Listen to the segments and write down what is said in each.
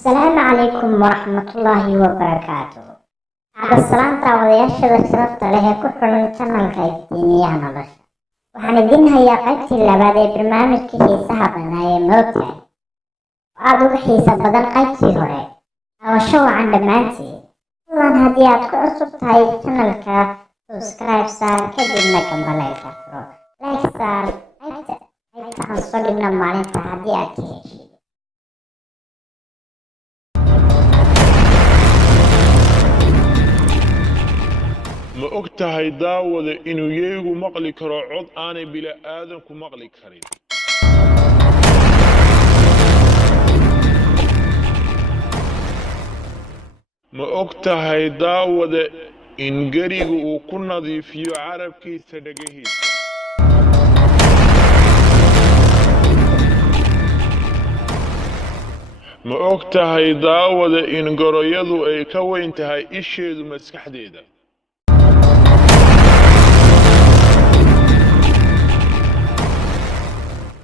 السلام عليكم ورحمة الله وبركاته. على السلام تعودياش لشرط له كحول channel كايتينيا نلش. وحندينها يا قيبتي لبعد برنامج كي سحبنا هي موتة. وعادو حيسا بدل قيبتي هوري. أو شو عند مانتي. والله هديات كعصب هاي channel كا سبسكرايب صار كدبنا كمبلا يكفرو. لايك صار قيبتا هنصلنا مالين هديات كيشي. ma og tahay daawada inuu yeegu maqli karo cod aanay bila aadanku maqli karin ma og tahay daawada in garigu uu ku nadiifiyo carabkiisa dhagahiisa ma og tahay daawada in goroyadu ay ka weyn tahay isheedu maskaxdeeda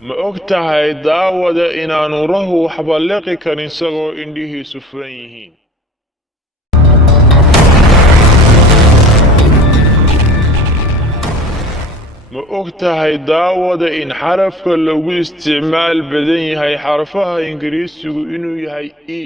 ma og tahay daawada inaanu rahu waxba liqi karin isagoo indhihiisu furan yihiin ma og tahay daawada in xarafka lagu isticmaal badan yahay xarfaha ingiriisigu inuu yahay e